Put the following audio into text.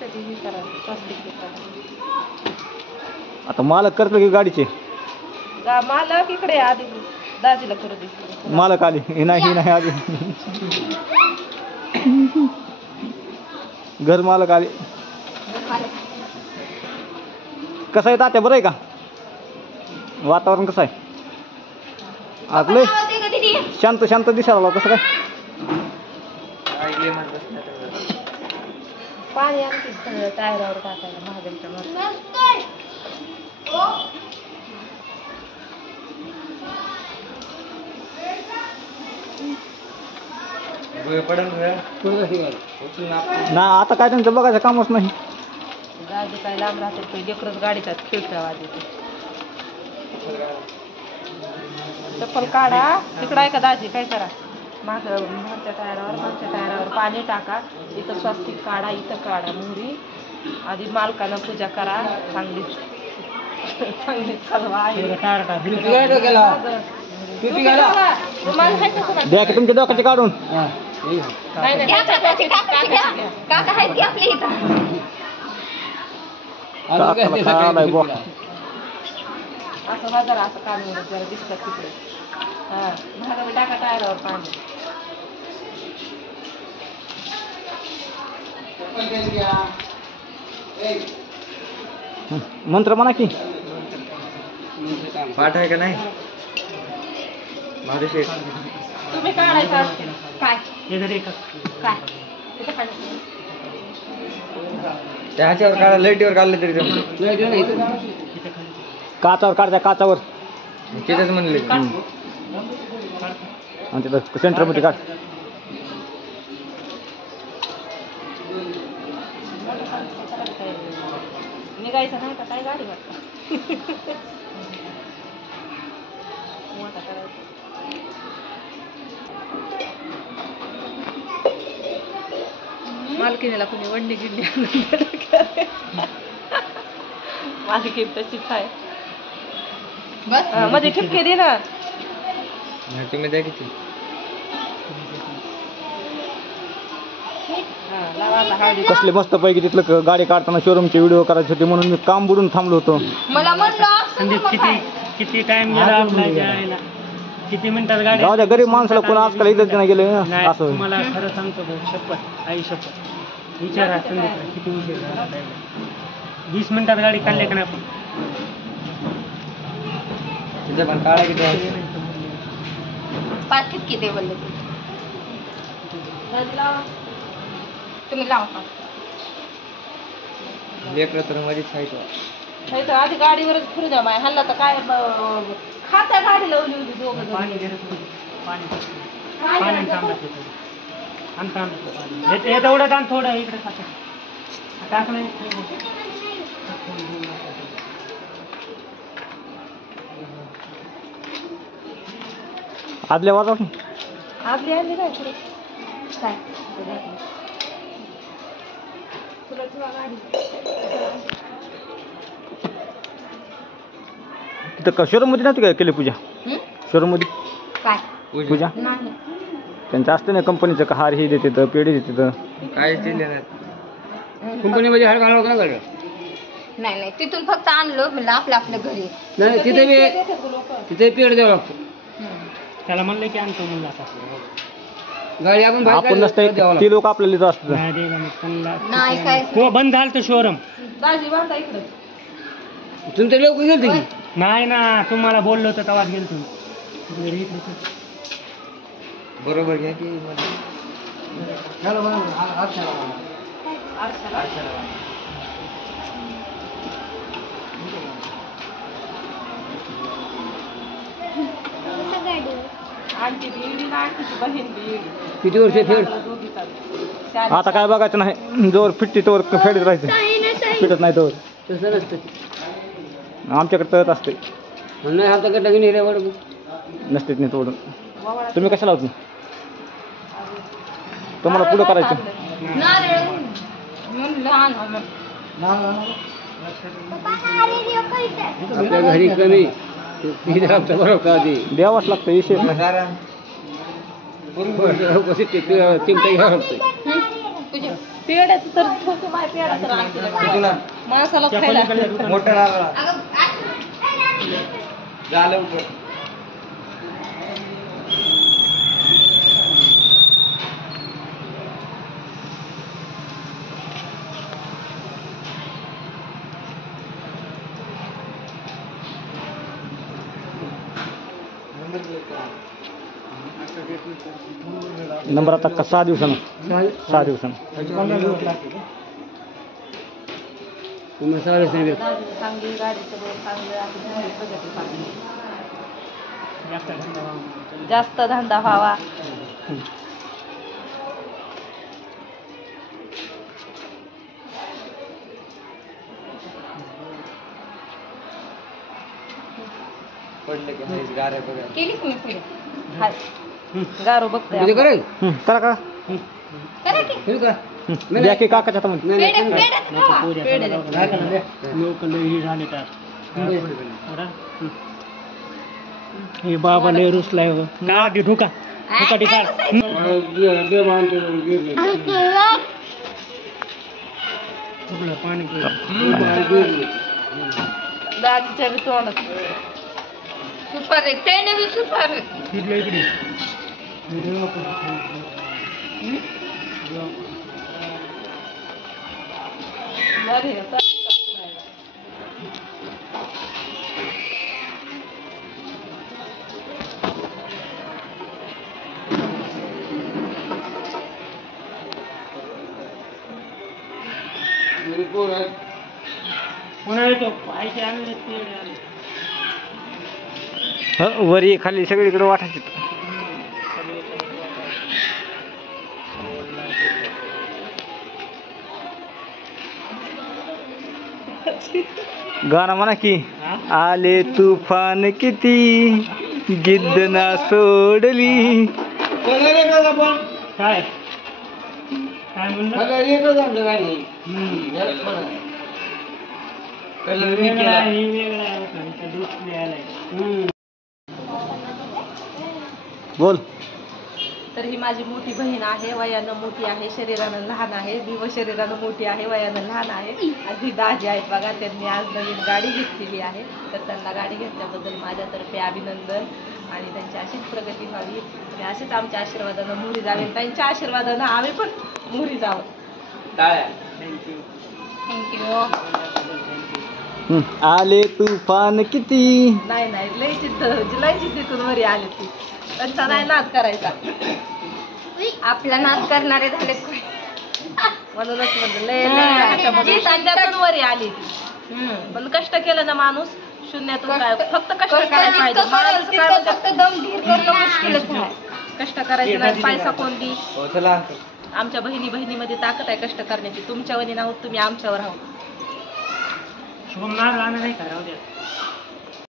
तिथं ती हे करा स्वस्तिक हे करा. आता मालक करतो की गाडीचे मालक इकडे आधी दाजीला करू दे. मालक आली हे नाही आधी घर मालक आले. कसं आहे तात्या बरं आहे का वातावरण कसं आहे आपलं शांत शांत दिसायला कसं काय पाणी आणखी टायरावर टाकायला महादेवच्या मध्ये ना आता काय त्यांचं बघायचं कामच नाही. दाजी काय लांब राहते ते लेकरच गाडीचा खेळता वाजते. चप्पल काढा तिकडं आहे का दाजी काय करा मागच्या टायरावर पाणी टाका इथं स्वस्तिक काढा इथं काढा मोहरी आधी मालकानं पूजा करा चांगली चांगली चालवा आहे. द्या की तुमच्या डोक्याचे काढून असं बाजार असं काढून जरा दिसतात तिकडे हा महागावी टाका टायरावर पाणी. मंत्र म्हणा की पाठ आहे का नाही महादेश तुम्ही काढायचं काय काय त्या ह्याच्यावर काढा लाईटीवर काढलं तरी काचावर काढत्या काचावर तिथेच म्हणले आणि तिथं सेंटरमध्ये काढ. निघायचं नाही का काय गाडी वाटतं मालकीनेला कुणी वडली गिडली मालकी तशीच आहे मध्ये ठिपके दे ना तुम्ही द्या किती कसले मस्त पैकी तिथलं गाडी काढताना शोरूमचे व्हिडिओ करायचे होते म्हणून मी काम बुडून थांबलो होतो. मला किती टाइम गेला आपला किती मिनिटात गाडी जाऊ द्या गरीब माणसाला कोण आजकाल इथं नाही गेले असं. मला खरं सांगतो भाऊ शपथ आई शपथ विचारा संध्याकाळी किती उशीर झाला 20 मिनिटात गाडी काढली का नाही आपण तिथे पण काढा किती पाकिट किती बोलले तुम्ही लावा लेकरं तर मध्येच खायचं तर आधी गाडीवरच फिरू द्या बाय हल्ला तर काय खाता गाडी लावली होती दोघं पाणी तेवढं आण थोडं इकडे टाकलं आदल्या वाजव आदली आणली काय पुढे काय तिथं शोरूम मध्ये नव्हती काय केली पूजा शोरूम मध्ये काय पूजा नाही त्यांचं असतं ना कंपनीचं का हार ही देते तर पेढी देते तर काय दिले नाही कंपनीमध्ये हार घालवलं का झालं नाही नाही तिथून फक्त आणलं म्हणलं आपल्या घरी नाही तिथे पेड द्यावं लागतो त्याला म्हणलं की आणतो म्हणलं आता गाडी आपण नसतं ती लोक आपल्याला देत असतात. नाही काय हो बंद झालं तर शोरूम दाजी बांधा इकडे तुमच्या लोक गेलते की नाही ना तुम्हाला बोललो होतं तेव्हाच गेलो तुम्ही बरोबर घ्या की किती वर्ष फेड आता काय बघायचं नाही जोर फिटती तोवर फेडत राहायचं फिटत नाही तोवर तसं नसतं आमच्याकडे तळत असते नाही हाताकडे टाकून हिऱ्यावर नसतेच नाही तोडून तुम्ही कशाला होती तुम्हाला पुढं करायचं आपल्या घरी कमी बरोबर द्यावाच लागतं विषय नाही. चिमटा घ्यावं लागतं पेड्याचं तर ठोके माय पेडा तर आणते तुला माणसाला त्या खायला पलीकडल्या दुकानात. मोठं नारळ झालं उघड. नंबर आता का 6 दिवसानं 6 दिवसानं चांगली गाडीचं रोड चांगलं आहे प्रगती पाहिजे. जास्त धंदा व्हावा. जास्त धंदा व्हावा. पडलं की हायच गाऱ्या बघा. केली तुम्ही पुढे हाय गारो बघतोय आपण. करा का करा की. द्या की काकाच्या हातामध्ये पेड्यात खावा. पेढे द्या. लोक लई झाले त्यात. हे बाबा लय रुसलाय हो. का ती ढुका ढुका टिका. पाणी दाजीच्या बी तोंडात सुपार आहे त्याने बी सुपार आहे. तिथलं इकडे बरे पुन्हा येतो पायचे आणले ते वरी खाली सगळीकडे वाटायची. गाणं म्हणा की आले तुफान किती जिद्द ना सोडली. काय काय म्हणलं वेगळा आहे वेगळा आहे का दुसरी आलाय. बोल. तर ही माझी मोठी बहीण आहे. वयानं मोठी आहे, शरीरानं लहान आहे. मी व शरीरानं मोठी आहे, वयानं लहान आहे. आणि ही दाजी आहेत बघा. त्यांनी आज नवीन गाडी घेतलेली आहे. तर त्यांना गाडी घेतल्याबद्दल माझ्यातर्फे अभिनंदन. आणि त्यांची अशीच प्रगती व्हावी आणि अशीच आमच्या आशीर्वादानं मोहरी जावे. त्यांच्या आशीर्वादानं आम्ही पण मोहरी जावं. थँक्यू. आले तुफान किती. नाही नाही लय जिद्दीतून वरी आली ती. त्यांचा नाही नाद करायचा. आपला नाद करणारे झाले म्हणूनच म्हणलं लय शून्यातून वरी आली ती. पण कष्ट केलं ना माणूस शून्यातून काय फक्त कष्ट करायला पाहिजे. माणूस काय म्हणतात, फक्त दम धीर करणं मुश्किलच आहे. कष्ट करायचं नाही पैसा कोण दी. हो चला आमच्या बहिणीमध्ये ताकद आहे कष्ट करण्याची. तुमच्या वनी आहोत तुम्ही आमच्यावर आहोत. शुभम नारळ आणा नाही का राहू द्या.